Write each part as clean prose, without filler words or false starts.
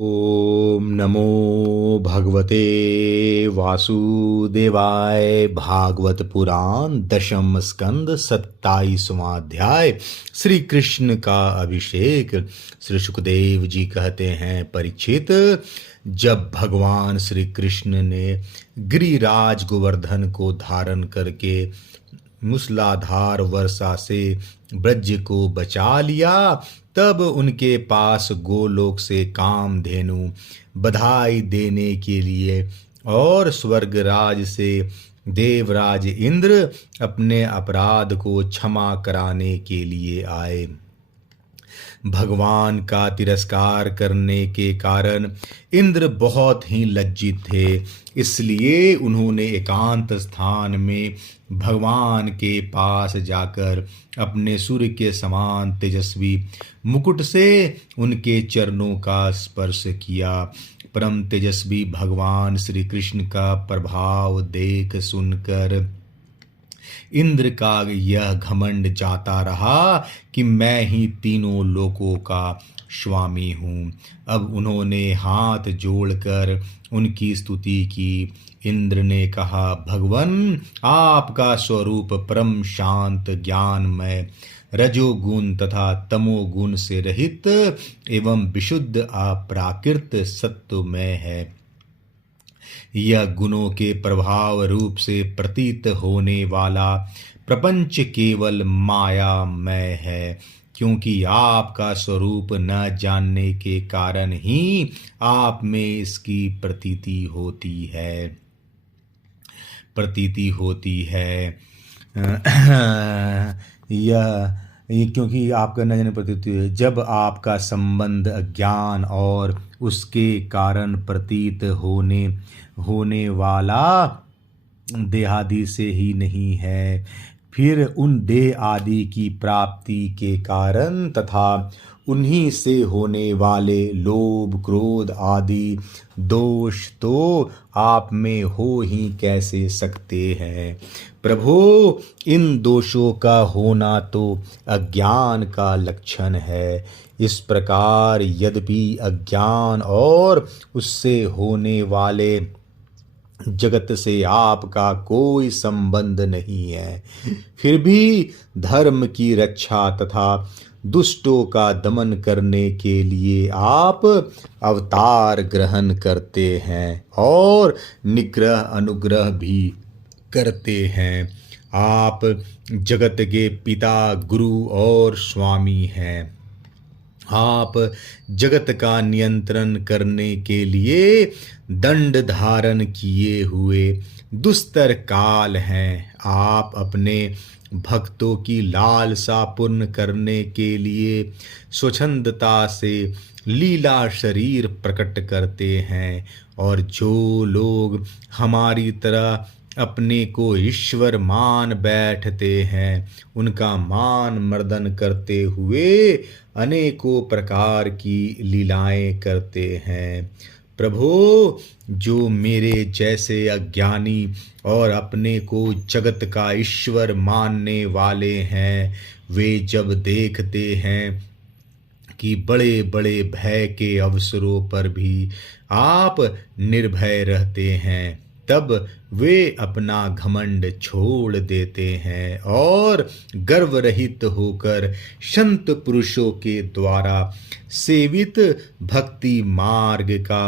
ओम नमो भगवते वासुदेवाय। भागवत पुराण दशम स्कंद 27वां अध्याय। श्री कृष्ण का अभिषेक। श्री सुखदेव जी कहते हैं, परीक्षित, जब भगवान श्री कृष्ण ने गिरिराज गोवर्धन को धारण करके मूसलाधार वर्षा से ब्रज को बचा लिया, तब उनके पास गोलोक से कामधेनु बधाई देने के लिए और स्वर्गराज से देवराज इंद्र अपने अपराध को क्षमा कराने के लिए आए। भगवान का तिरस्कार करने के कारण इंद्र बहुत ही लज्जित थे, इसलिए उन्होंने एकांत स्थान में भगवान के पास जाकर अपने सूर्य के समान तेजस्वी मुकुट से उनके चरणों का स्पर्श किया। परम तेजस्वी भगवान श्री कृष्ण का प्रभाव देख सुनकर इंद्र का यह घमंड जाता रहा कि मैं ही तीनों लोकों का स्वामी हूँ। अब उन्होंने हाथ जोड़कर उनकी स्तुति की। इंद्र ने कहा, भगवन, आपका स्वरूप परम शांत, ज्ञानमय, रजोगुण तथा तमोगुण से रहित एवं विशुद्ध अप्राकृत सत्वमय है। यह गुणों के प्रभाव रूप से प्रतीत होने वाला प्रपंच केवल मायामय है, क्योंकि आपका स्वरूप न जानने के कारण ही आप में इसकी प्रतीति होती है। ये क्योंकि आपका न जाने प्रतीति है। जब आपका संबंध अज्ञान और उसके कारण प्रतीत होने वाला देहादि से ही नहीं है, फिर उन देह आदि की प्राप्ति के कारण तथा उन्हीं से होने वाले लोभ क्रोध आदि दोष तो आप में हो ही कैसे सकते हैं। प्रभु, इन दोषों का होना तो अज्ञान का लक्षण है। इस प्रकार यद्यपि अज्ञान और उससे होने वाले जगत से आपका कोई संबंध नहीं है, फिर भी धर्म की रक्षा तथा दुष्टों का दमन करने के लिए आप अवतार ग्रहण करते हैं और निग्रह अनुग्रह भी करते हैं। आप जगत के पिता, गुरु और स्वामी हैं। आप जगत का नियंत्रण करने के लिए दंड धारण किए हुए दुस्तर काल हैं। आप अपने भक्तों की लालसा पूर्ण करने के लिए स्वच्छंदता से लीला शरीर प्रकट करते हैं, और जो लोग हमारी तरह अपने को ईश्वर मान बैठते हैं, उनका मान मर्दन करते हुए अनेकों प्रकार की लीलाएं करते हैं। प्रभु, जो मेरे जैसे अज्ञानी और अपने को जगत का ईश्वर मानने वाले हैं, वे जब देखते हैं कि बड़े बड़े भय के अवसरों पर भी आप निर्भय रहते हैं, तब वे अपना घमंड छोड़ देते हैं और गर्व रहित होकर संत पुरुषों के द्वारा सेवित भक्ति मार्ग का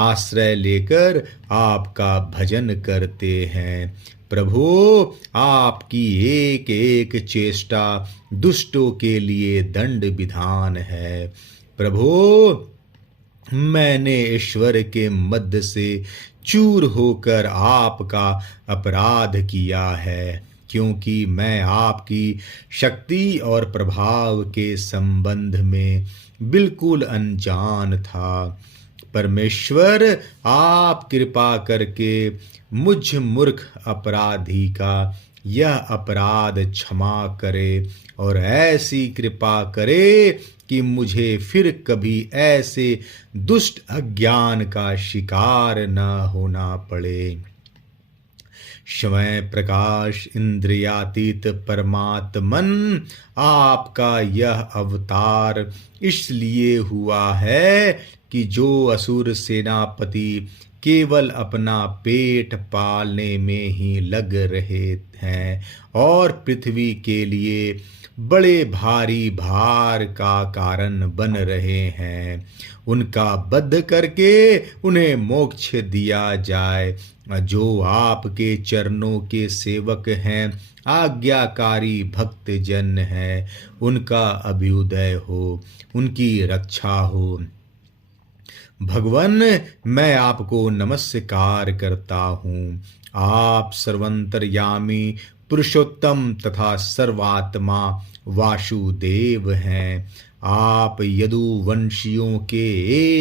आश्रय लेकर आपका भजन करते हैं। प्रभु, आपकी एक एक चेष्टा दुष्टों के लिए दंड विधान है। प्रभु, मैंने ईश्वर के मध्य से चूर होकर आपका अपराध किया है, क्योंकि मैं आपकी शक्ति और प्रभाव के संबंध में बिल्कुल अनजान था। परमेश्वर, आप कृपा करके मुझ मूर्ख अपराधी का यह अपराध क्षमा करे और ऐसी कृपा करे कि मुझे फिर कभी ऐसे दुष्ट अज्ञान का शिकार न होना पड़े। स्वयं प्रकाश इंद्रियातीत परमात्मन आपका यह अवतार इसलिए हुआ है कि जो असुर सेनापति केवल अपना पेट पालने में ही लग रहे हैं और पृथ्वी के लिए बड़े भारी भार का कारण बन रहे हैं, उनका वध करके उन्हें मोक्ष दिया जाए। जो आपके चरणों के सेवक हैं, आज्ञाकारी भक्त जन हैं, उनका अभ्युदय हो, उनकी रक्षा हो। भगवन, मैं आपको नमस्कार करता हूँ। आप सर्वंतर्यामी पुरुषोत्तम तथा सर्वात्मा वासुदेव हैं। आप यदुवंशियों के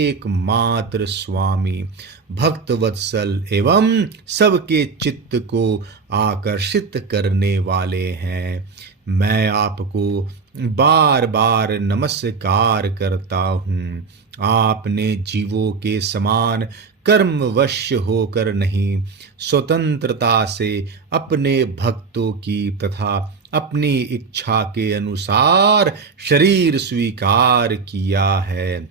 एकमात्र स्वामी, भक्त वत्सल एवं सबके चित्त को आकर्षित करने वाले हैं। मैं आपको बार बार नमस्कार करता हूँ। आपने जीवों के समान कर्मवश होकर नहीं, स्वतंत्रता से अपने भक्तों की तथा अपनी इच्छा के अनुसार शरीर स्वीकार किया है।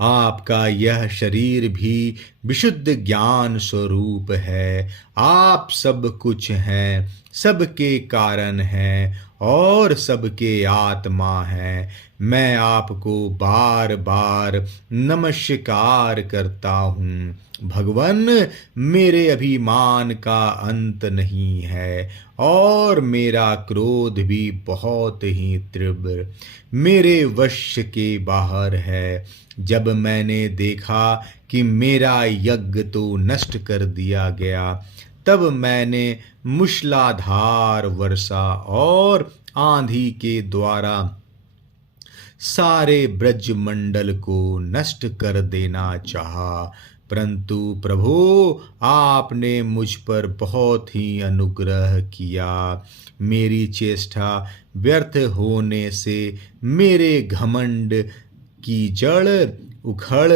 आपका यह शरीर भी विशुद्ध ज्ञान स्वरूप है। आप सब कुछ हैं, सबके कारण हैं और सबके आत्मा हैं। मैं आपको बार बार नमस्कार करता हूँ। भगवन, मेरे अभिमान का अंत नहीं है और मेरा क्रोध भी बहुत ही तीव्र मेरे वश के बाहर है। जब मैंने देखा कि मेरा यज्ञ तो नष्ट कर दिया गया, तब मैंने मूसलाधार वर्षा और आंधी के द्वारा सारे ब्रजमंडल को नष्ट कर देना चाहा, परंतु प्रभु आपने मुझ पर बहुत ही अनुग्रह किया। मेरी चेष्टा व्यर्थ होने से मेरे घमंड की जड़ उखड़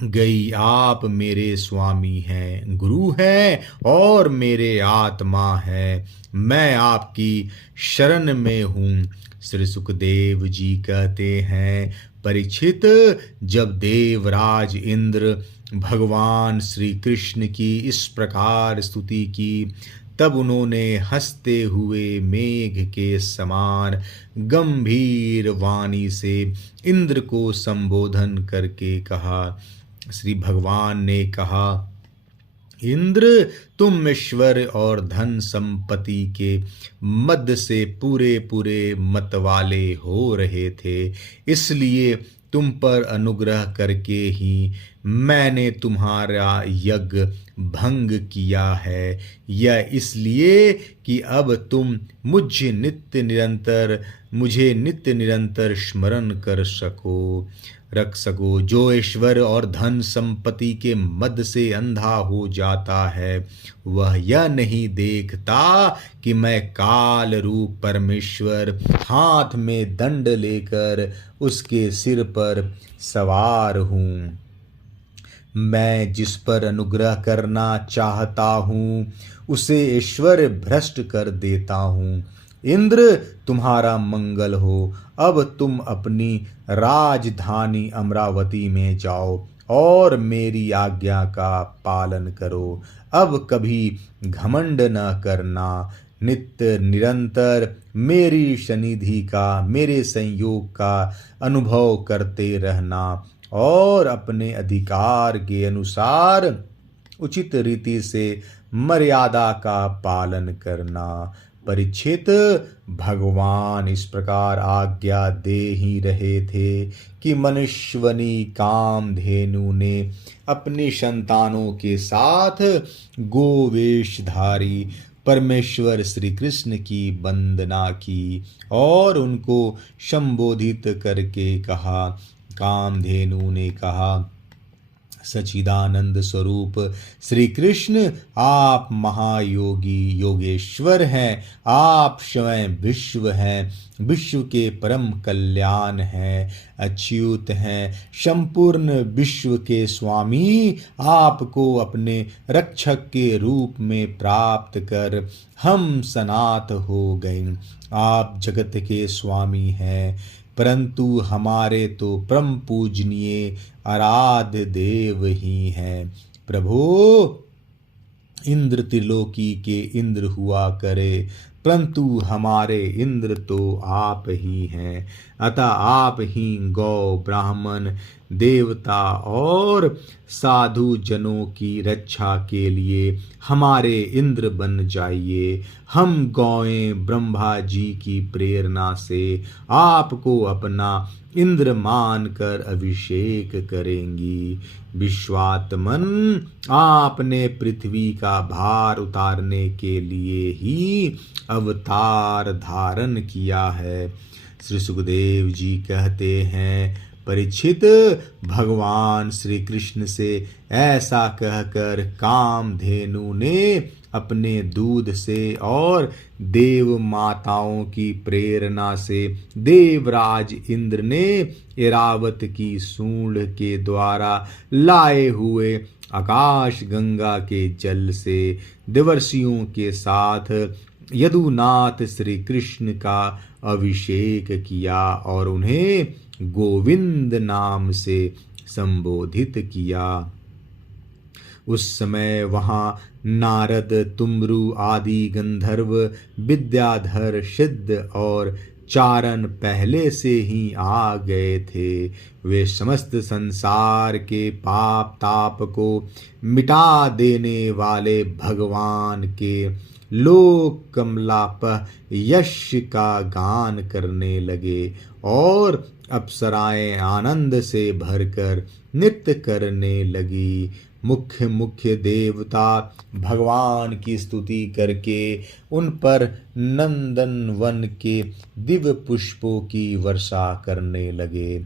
गई। आप मेरे स्वामी हैं, गुरु हैं और मेरे आत्मा हैं। मैं आपकी शरण में हूँ। श्री सुखदेव जी कहते हैं, परीक्षित, जब देवराज इंद्र भगवान श्री कृष्ण की इस प्रकार स्तुति की, तब उन्होंने हंसते हुए मेघ के समान गंभीर वाणी से इंद्र को संबोधन करके कहा। श्री भगवान ने कहा, इंद्र, तुम ईश्वर और धन संपत्ति के मद से पूरे पूरे मतवाले हो रहे थे, इसलिए तुम पर अनुग्रह करके ही मैंने तुम्हारा यज्ञ भंग किया है। यह इसलिए कि अब तुम मुझे नित्य निरंतर स्मरण कर रख सको। जो ईश्वर और धन संपत्ति के मद से अंधा हो जाता है, वह यह नहीं देखता कि मैं काल रूप परमेश्वर हाथ में दंड लेकर उसके सिर पर सवार हूँ। मैं जिस पर अनुग्रह करना चाहता हूँ, उसे ईश्वर भ्रष्ट कर देता हूँ। इंद्र, तुम्हारा मंगल हो। अब तुम अपनी राजधानी अमरावती में जाओ और मेरी आज्ञा का पालन करो। अब कभी घमंड न करना। नित्य निरंतर मेरी सनिधि का, मेरे संयोग का अनुभव करते रहना और अपने अधिकार के अनुसार उचित रीति से मर्यादा का पालन करना। परीक्षित, भगवान इस प्रकार आज्ञा दे ही रहे थे कि मनुष्यवनी कामधेनु ने अपनी संतानों के साथ गोवेशधारी परमेश्वर श्री कृष्ण की वंदना की और उनको संबोधित करके कहा। कामधेनु ने कहा, सच्चिदानंद स्वरूप श्री कृष्ण, आप महायोगी योगेश्वर हैं। आप स्वयं विश्व हैं, विश्व के परम कल्याण हैं, अच्युत हैं, संपूर्ण विश्व के स्वामी। आपको अपने रक्षक के रूप में प्राप्त कर हम सनाथ हो गए। आप जगत के स्वामी हैं, परंतु हमारे तो परम पूजनीय आराध्य देव ही हैं। प्रभु, इंद्र त्रिलोकी के इंद्र हुआ करे, परंतु हमारे इंद्र तो आप ही हैं। अतः आप ही गौ, ब्राह्मण, देवता और साधु जनों की रक्षा के लिए हमारे इंद्र बन जाइए। हम गौएं ब्रह्मा जी की प्रेरणा से आपको अपना इंद्र मानकर अभिषेक करेंगी। विश्वात्मन, आपने पृथ्वी का भार उतारने के लिए ही अवतार धारण किया है। श्री सुखदेव जी कहते हैं, परीक्षित, भगवान श्री कृष्ण से ऐसा कहकर कामधेनु ने अपने दूध से और देव माताओं की प्रेरणा से देवराज इंद्र ने ऐरावत की सूंड के द्वारा लाए हुए आकाश गंगा के जल से देवर्षियों के साथ यदुनाथ श्री कृष्ण का अभिषेक किया और उन्हें गोविंद नाम से संबोधित किया। उस समय वहां नारद, तुमरु आदि गंधर्व, विद्याधर, सिद्ध और चारण पहले से ही आ गए थे। वे समस्त संसार के पाप ताप को मिटा देने वाले भगवान के लोक कमलाप यश का गान करने लगे और अप्सराएं आनंद से भरकर नृत्य करने लगी। मुख्य मुख्य देवता भगवान की स्तुति करके उन पर नंदन वन के दिव्य पुष्पों की वर्षा करने लगे।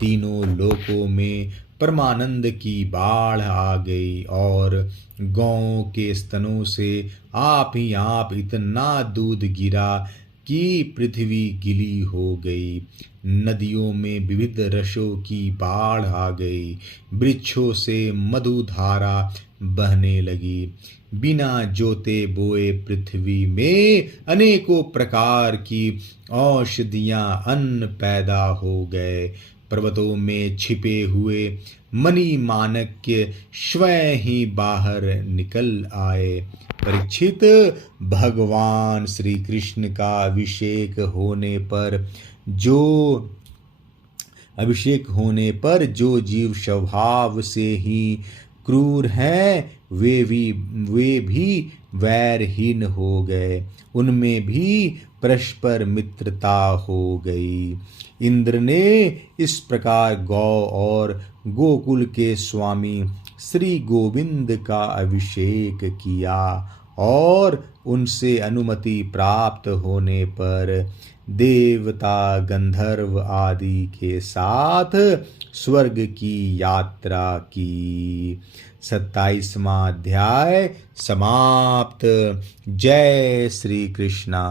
तीनों लोकों में परमानंद की बाढ़ आ गई और गौओं के स्तनों से आप ही आप इतना दूध गिरा कि पृथ्वी गिली हो गई। नदियों में विविध रसों की बाढ़ आ गई। वृक्षों से मधुधारा बहने लगी। बिना जोते बोए पृथ्वी में अनेकों प्रकार की औषधियां, अन्न पैदा हो गए। पर्वतों में छिपे हुए मणि माणक्य स्वयं ही बाहर निकल आए। परीक्षित, भगवान श्री कृष्ण का अभिषेक होने पर जो जीव स्वभाव से ही क्रूर हैं, वे भी वैरहीन हो गए। उनमें भी परस्पर मित्रता हो गई। इंद्र ने इस प्रकार गौ और गोकुल के स्वामी श्री गोविंद का अभिषेक किया और उनसे अनुमति प्राप्त होने पर देवता, गंधर्व आदि के साथ स्वर्ग की यात्रा की। 27वां अध्याय समाप्त। जय श्री कृष्णा।